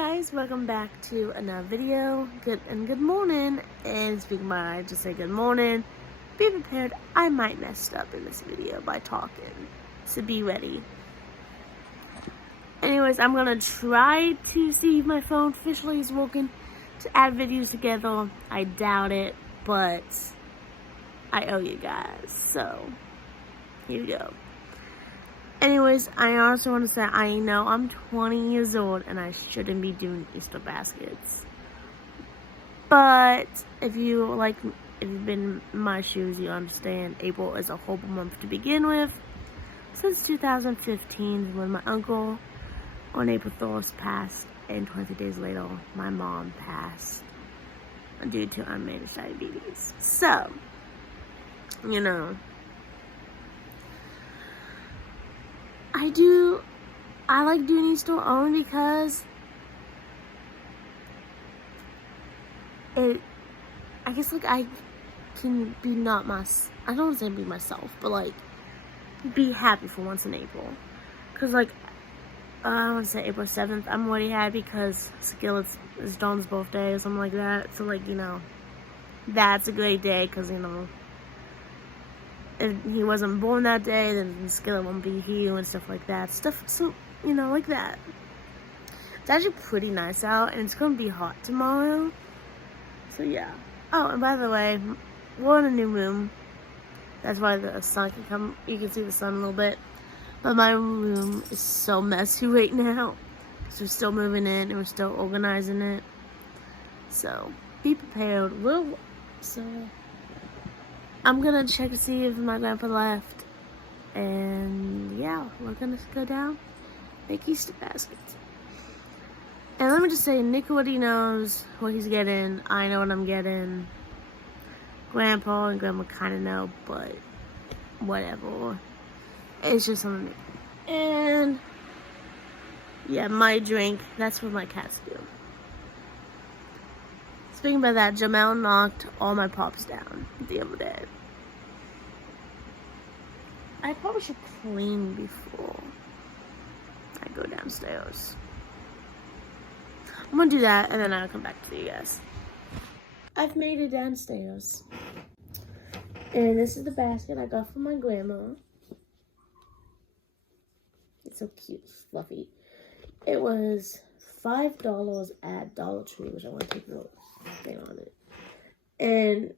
guys, welcome back to another video. Good morning. And speaking by, just say good morning. Be prepared, I might mess up in this video by talking, so be ready. Anyways, I'm gonna try to see if my phone officially is working to add videos together. I doubt it, but I owe you guys, so here we go. Anyways, I also want to say I know I'm 20 years old and I shouldn't be doing Easter baskets. But if you've been in my shoes, you understand April is a horrible month to begin with. Since 2015, when my uncle on April 1st passed, and 20 days later, my mom passed due to unmanaged diabetes. So, you know, I like doing Easter only because I guess I can be I don't want to say be myself, but be happy for once in April. Cause I want to say April 7th, I'm already happy because it's Dawn's birthday or something like that. So that's a great day because, if he wasn't born that day, then Skillet won't be here and stuff like that. So, like that. It's actually pretty nice out, and it's going to be hot tomorrow. So, yeah. Oh, and by the way, we're in a new room. That's why the sun can come. You can see the sun a little bit. But my room is so messy right now. So we're still moving in, and we're still organizing it. So, be prepared. I'm gonna check to see if my grandpa left, and yeah, we're gonna go down, make Easter baskets. And let me just say, Nick already knows what he's getting. I know what I'm getting. Grandpa and Grandma kind of know, but whatever. It's just something. And yeah, my drink. That's what my cats do. Speaking about that, Jamel knocked all my pops down the other day. I probably should clean before I go downstairs. I'm gonna do that and then I'll come back to you guys. I've made it downstairs. And this is the basket I got from my grandma. It's so cute, fluffy. It was $5 at Dollar Tree, which I want to take notes on it. And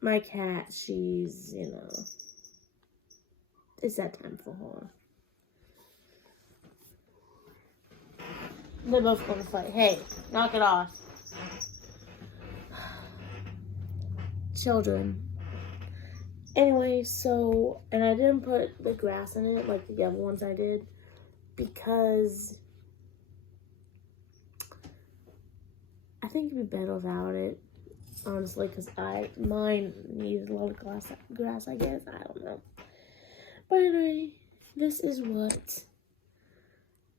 my cat, she's, it's that time for her. They're both going to fight. Hey, knock it off. Children. Anyway, and I didn't put the grass in it like the other ones I did because I think it'd be better without it, honestly, because mine needs a lot of grass, I guess. I don't know. But anyway, this is what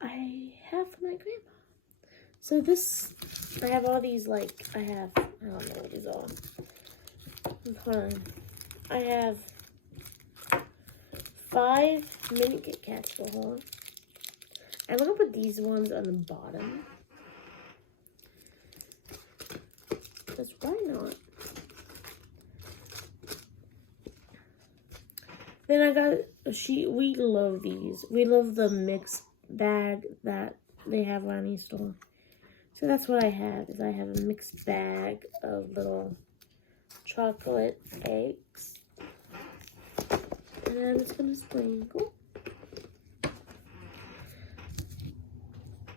I have for my grandma. So I have all these, I don't know what these are. Hold on. I have 5 mini Kit Kats for her. I'm going to put these ones on the bottom. Because why not? Then I got we love these. We love the mixed bag that they have around Easter. So that's what I have. I have a mixed bag of little chocolate eggs. And I'm just gonna sprinkle.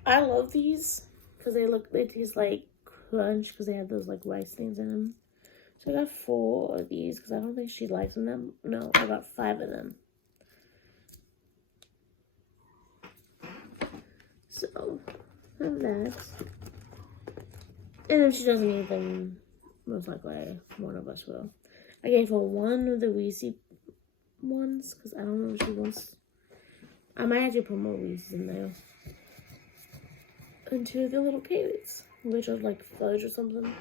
I love these because they taste like crunch because they have those rice things in them. So I got 4 of these because I don't think she likes them. No, I got 5 of them. So, have that. And if she doesn't eat them, most likely one of us will. I gave her one of the Weezy ones because I don't know if she wants. I might actually put more Weezys in there. And 2 of the little carrots, which are like fudge or something,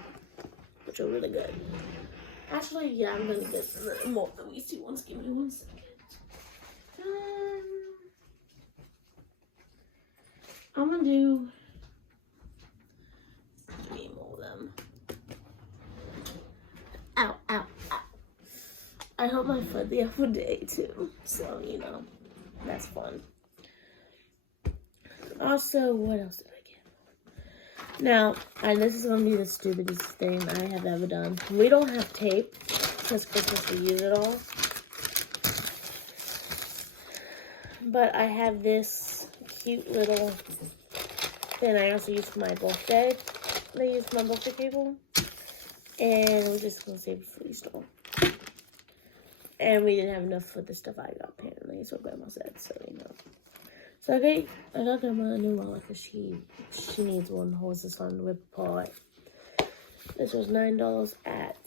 which are really good. Actually, yeah, I'm gonna get more of the Weezy ones. Give me 1 second. I'm gonna do I helped my friend the other day too, so you know, that's fun. Also, what else did I get? Now, and this is gonna be the stupidest thing I have ever done. We don't have tape because Christmas we use it all, but I have this cute little thing I also use for my birthday. They use my birthday cable, and we're just gonna save it for the store. And we didn't have enough for the stuff I got, apparently, so Grandma said, so you know. So I got Grandma a new wallet because she needs one. Holds this one rip apart. This was $9 at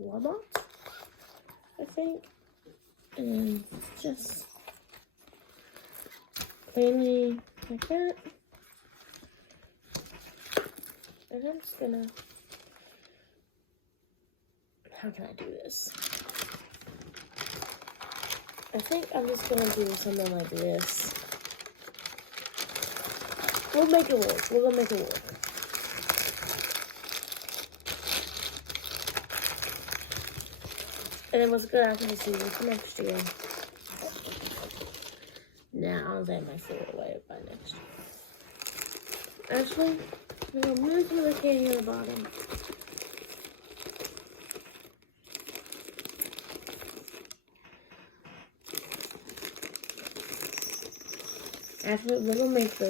Walmart, I think. And just plainly like that. And I'm just gonna, how can I do this? I think I'm just gonna do something like this. We'll make it work. We're gonna make it work. And then what's good after the season for next year. Now I'll let my food away by next year. Actually, we're gonna move some of the candy on the bottom. Actually, we're gonna make the,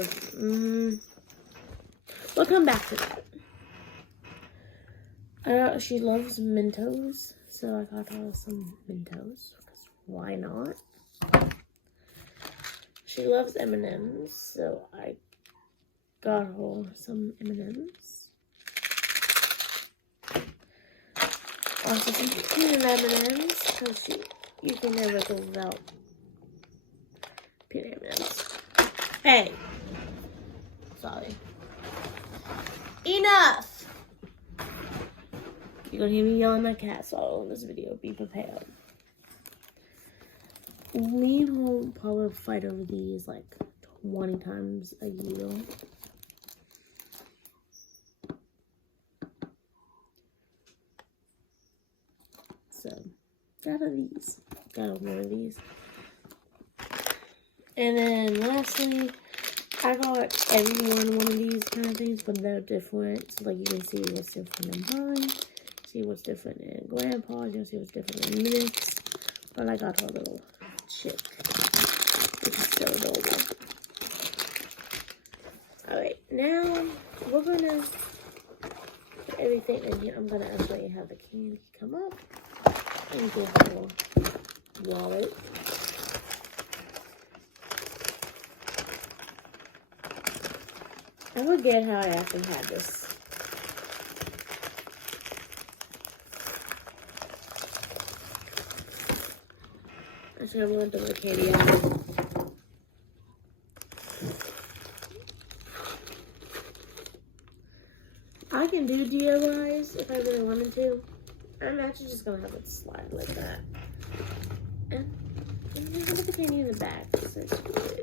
we'll come back to that. She loves Mentos, so I got her some Mentos, because why not? She loves M&Ms, so I got her some M&Ms. Also some peanut M&Ms, because you can never go without peanut M&Ms. Hey, sorry. Enough! You're gonna hear me yelling at cats all in this video. Be prepared. Me and home probably fight over these like 20 times a year. So, got these. Got one of these. And then lastly, I got everyone one of these kind of things, but they're different. So like you can see what's different in mine, see what's different in Grandpa's, you can see what's different in Nyx. But I got her little chick, which is so adorable. Alright, now we're gonna put everything in here. I'm gonna actually have the candy come up and get her wallet. I forget how I actually had this. Actually, I'm going to put Katie out. I can do DIYs if I really wanted to. I'm actually just going to have it slide like that. And I'm going to put the candy in the back because it's good.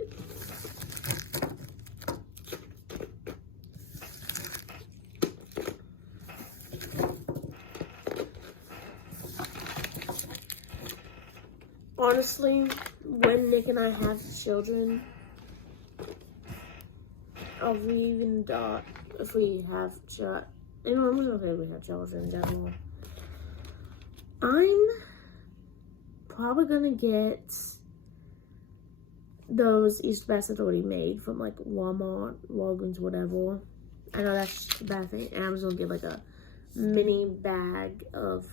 Honestly, when Nick and I have children, or we even if we have children, we have children in general, I'm probably gonna get those Easter baskets already made from like Walmart, Walgreens, whatever. I know that's just a bad thing. And I'm just gonna get like a mini bag of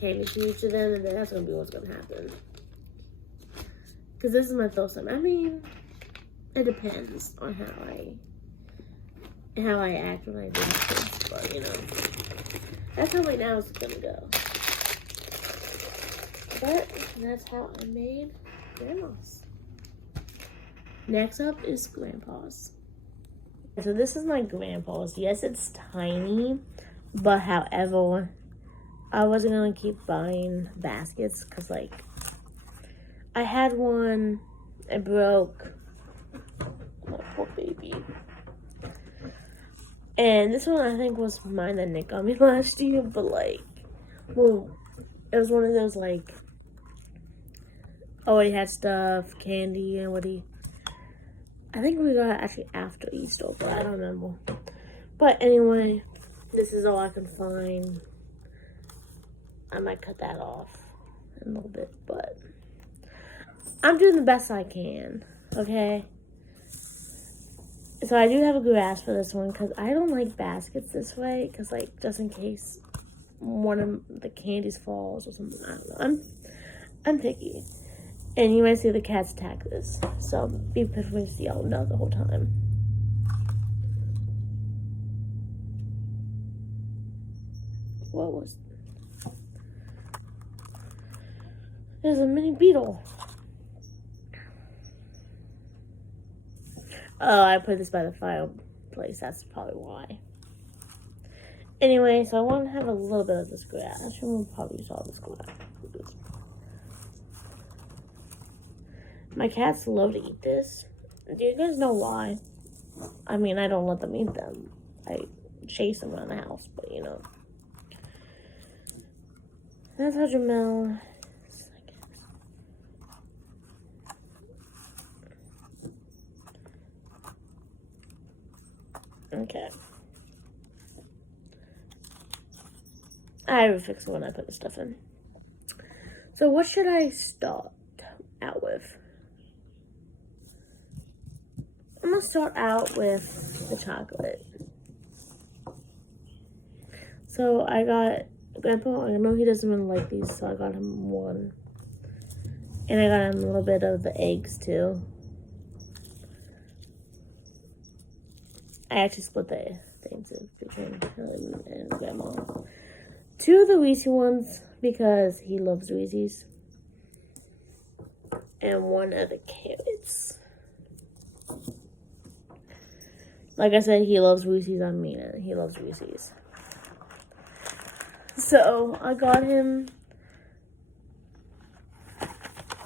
candy to each of them, and then that's gonna be what's gonna happen. Because this is my first time. I mean, it depends on how I act when I do kids, but you know, that's how right now it's gonna go. But that's how I made Grandma's. Next up is Grandpa's. So this is my Grandpa's. Yes, it's tiny, but however, I wasn't gonna keep buying baskets because like I had one, it broke. Oh, poor baby. And this one I think was mine that Nick got me last year, but like, well, It was one of those, like, already had stuff, candy, and I think we got it actually after Easter, but I don't remember. But anyway, this is all I can find. I might cut that off in a little bit, but I'm doing the best I can, okay? So I do have a grass for this one because I don't like baskets this way because, like, just in case one of the candies falls or something. I don't know. I'm picky. And you might see the cats attack this. So be prepared for me to see all know the whole time. What was... There's a mini beetle. Oh, I put this by the fireplace. That's probably why. Anyway, so I want to have a little bit of this grass. I should probably use all this grass. My cats love to eat this. Do you guys know why? I mean, I don't let them eat them. I chase them around the house, but you know. That's how Jamel is, I guess. Okay. I will fix it when I put the stuff in. So what should I start out with? I'm going to start out with the chocolate. So I got Grandpa, I know he doesn't really like these, so I got him one. And I got him a little bit of the eggs too. I actually split the things between him and Grandma. 2 of the Weezy ones because he loves Weezys. And 1 of the carrots. Like I said, he loves Weezys. I mean it. He loves Weezys. So, I got him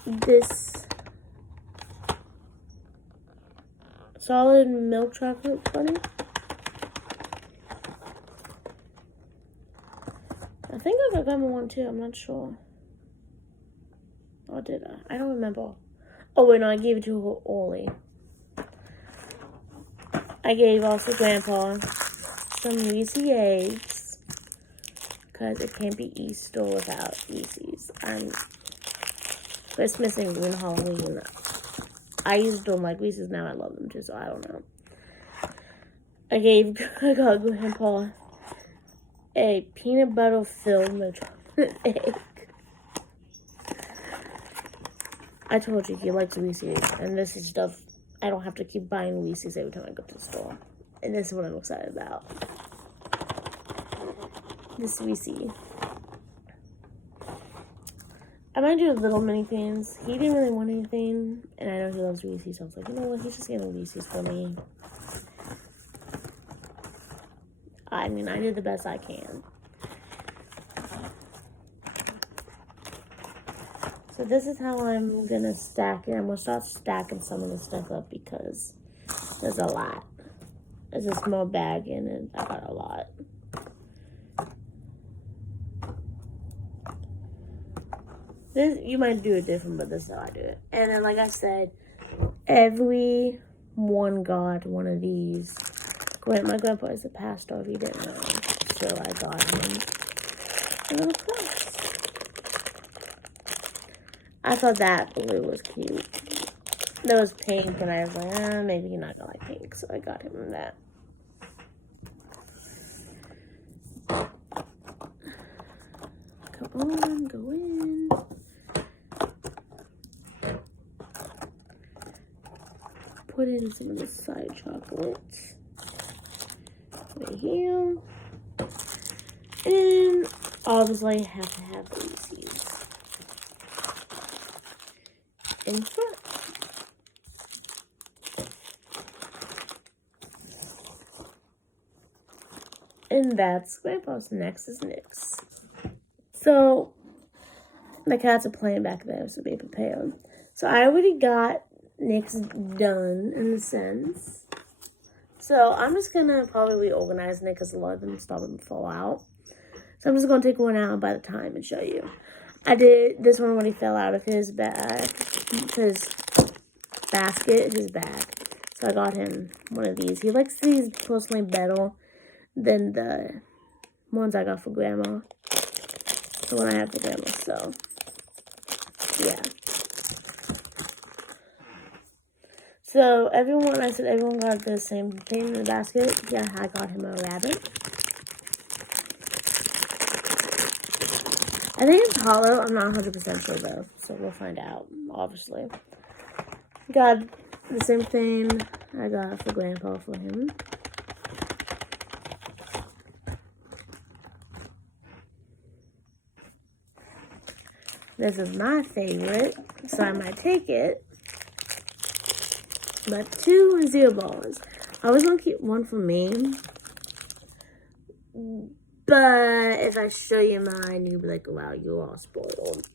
this solid milk chocolate bunny. I think I got him one too. I'm not sure. Or did I? I don't remember. Oh, wait, no, I gave it to Ollie. I gave also Grandpa some Weezy eggs because it can't be Easter without Weezys. Christmas and even Halloween. I used to like Weezys, now I love them too, so I don't know. I got Grandpa a peanut butter filled milk chocolate egg. I told you he likes Weezys, and this is stuff I don't have to keep buying Weezys every time I go to the store. And this is what I'm excited about. This Weezy. I might do little mini things. He didn't really want anything, and I know he loves Weezy, so I was like, you know what, he's just getting Weezys for me. I mean, I did the best I can. So this is how I'm gonna stack it. I'm gonna start stacking some of this stuff up because there's a lot. There's a small bag in it. I got a lot. This, you might do it different, but this is how I do it. And then, like I said, everyone got one of these. My grandpa is a pastor, if you didn't know. So I got him a little cross. I thought that blue was cute. There was pink, and I was like, maybe he's not gonna like pink, so I got him that. Come on, go in. Put in some of the side chocolates. Right here. And obviously have to have Weezys in front. And that's Grandpa's. Next is Nyx. So the cats are playing back there, so be prepared. So I already got Nyx done in a sense. So I'm just gonna probably reorganize it because a lot of them start to fall out. So I'm just gonna take one out by the time and show you. I did this one when he fell out of his bag, his basket, his bag. So I got him one of these. He likes these personally better than the ones I got for Grandma. The one I had for Grandma, so yeah. So I said everyone got the same thing in the basket. Yeah, I got him a rabbit. I think it's hollow. I'm not 100% sure though, so we'll find out, obviously. Got the same thing I got for Grandpa for him. This is my favorite, so I might take it. But 2 zero balls. I was gonna keep one for me. But if I show you mine, you'll be like, wow, you're all spoiled.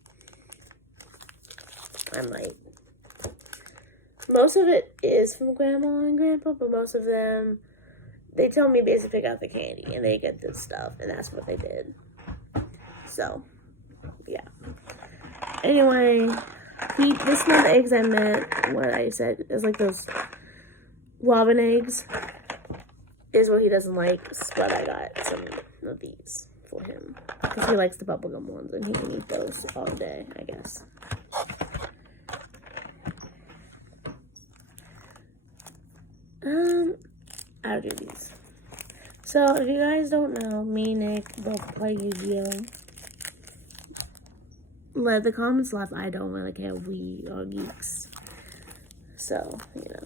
I'm like, most of it is from Grandma and Grandpa, but most of them, they tell me basically pick out the candy and they get this stuff, and that's what they did. So, yeah. Anyway, this one, the eggs I meant, what I said, is like those robin eggs, is what he doesn't like, but I got some of these for him, because he likes the bubblegum ones, and he can eat those all day, I guess. I'll do these. So, if you guys don't know, me and Nick both play Yu-Gi-Oh! Let the comments laugh. I don't really care. We are geeks. So, you know.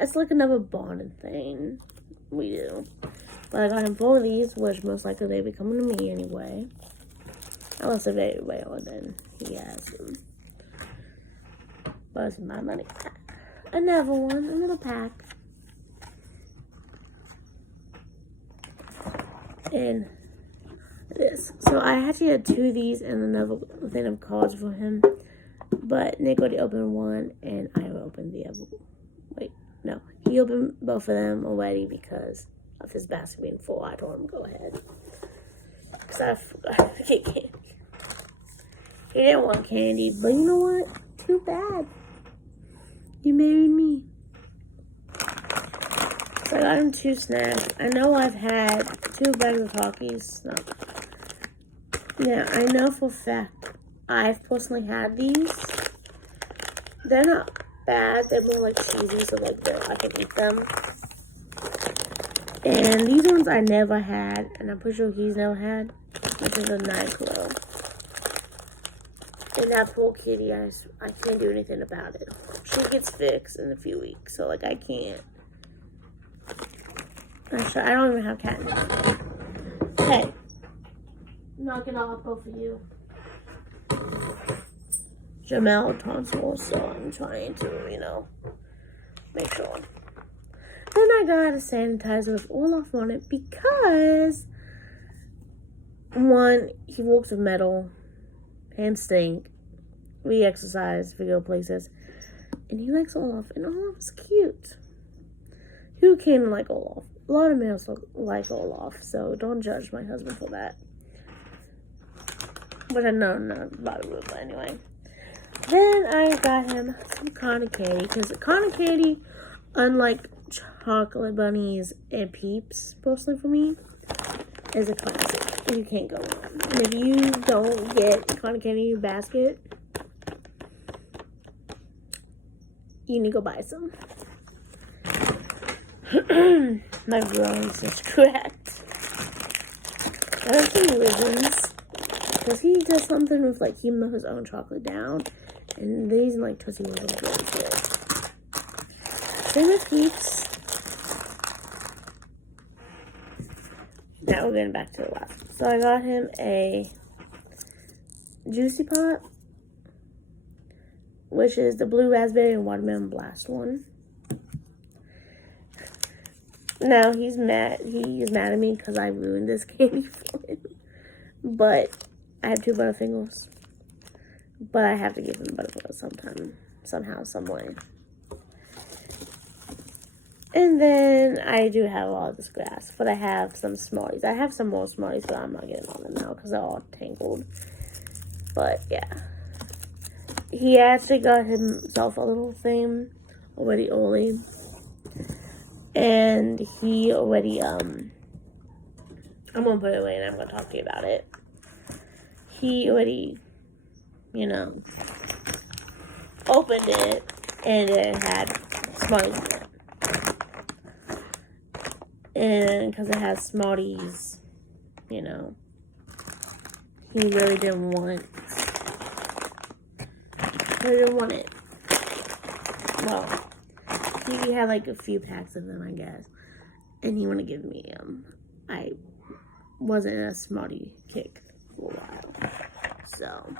It's like another bonding thing we do. But I got him 4 of these, which most likely they'll be coming to me anyway. Unless they're very rare, then he has them. But it's my money. Another one, another pack. And this. So I actually had 2 of these and another thing of cards for him. But Nick already opened one and I opened the other. Wait, no. He opened both of them already because of his basket being full. I told him go ahead. Because I forgot to get candy. He didn't want candy, but you know what? Too bad. You married me. So I got him 2 snacks. I know I've had 2 bags of Hockeys. No. Yeah, I know for a fact I've personally had these. They're not bad. They're more like cheesy, so like I can eat them. And these ones I never had, and I'm pretty sure he's never had. This is a NyQuil. And that poor kitty, I can't do anything about it. She gets fixed in a few weeks, so like I can't. Actually, I don't even have catnip. Hey, knock it off, both of you. Jamel tonsils, so I'm trying to, you know, make sure. Then I got a sanitizer with Olaf on it because, one, he works with metal, hands stink, we exercise, we go places, and he likes Olaf, and Olaf's cute. Who can like Olaf? A lot of males like Olaf, so don't judge my husband for that. But I know not about it, but anyway. Then I got him some cotton candy, because cotton candy, unlike chocolate bunnies and Peeps, personally for me, is a classic. You can't go wrong. And if you don't get cotton candy in your basket, you need to go buy some. My voice is cracked. I have some ribbons, because he does something with, like, he melts his own chocolate down, and these, like, Tootsie Rolls are really good. Same with Peeps. Now we're getting back to the last. So I got him a Juicy Pop, which is the blue raspberry and watermelon blast one. Now he's mad. He is mad at me because I ruined this candy for him. But I have 2 Butterfingers. But I have to give him Butterfingers sometime, somehow, some way. And then I do have all this grass, but I have some Smarties. I have some more Smarties, but I'm not getting on them now because they're all tangled. But yeah, he actually got himself a little thing already early, and he already I'm gonna put it away and I'm gonna talk to you about it. He already, opened it and it had Smarties in it. And because it has Smarties, he really didn't want it. Well, he had like a few packs of them, I guess. And he wanted to give me them. I wasn't in a Smartie kick for a while. So,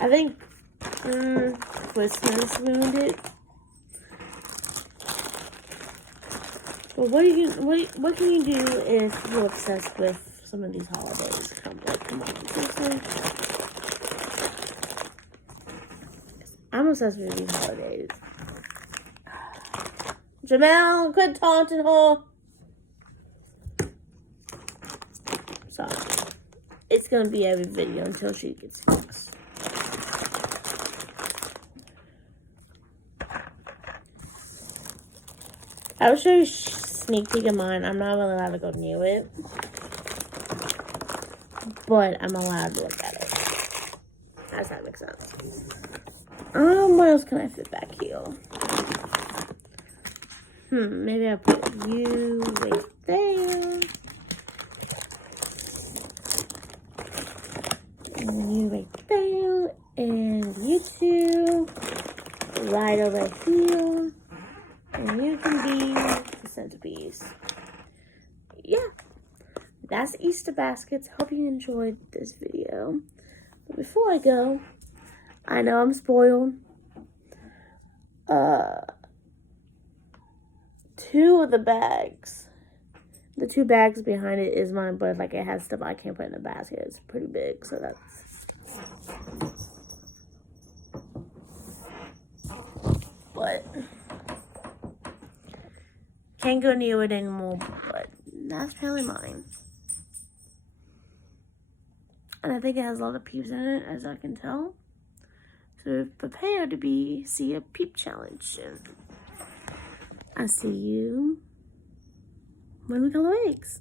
I think Christmas ruined it. But what can you do if you're obsessed with some of these holidays? Come on, seriously. I'm obsessed with these holidays. Jamel, quit taunting her. So, it's gonna be every video until she gets fixed. I will show you a sneak peek of mine. I'm not really allowed to go near it, but I'm allowed to look at it. Does that make sense? What else can I fit back here? Maybe I'll put you right there. And you right there. And you two right over here. And you can be the centerpiece. Yeah. That's Easter baskets. Hope you enjoyed this video. But before I go, I know I'm spoiled. Two of the bags. The two bags behind it is mine, but like it has stuff I can't put in the basket. It's pretty big, so that's. But can't go near it anymore, but that's apparently mine. And I think it has a lot of peeps in it, as I can tell. So prepare to see a peep challenge soon. I see you when we color eggs.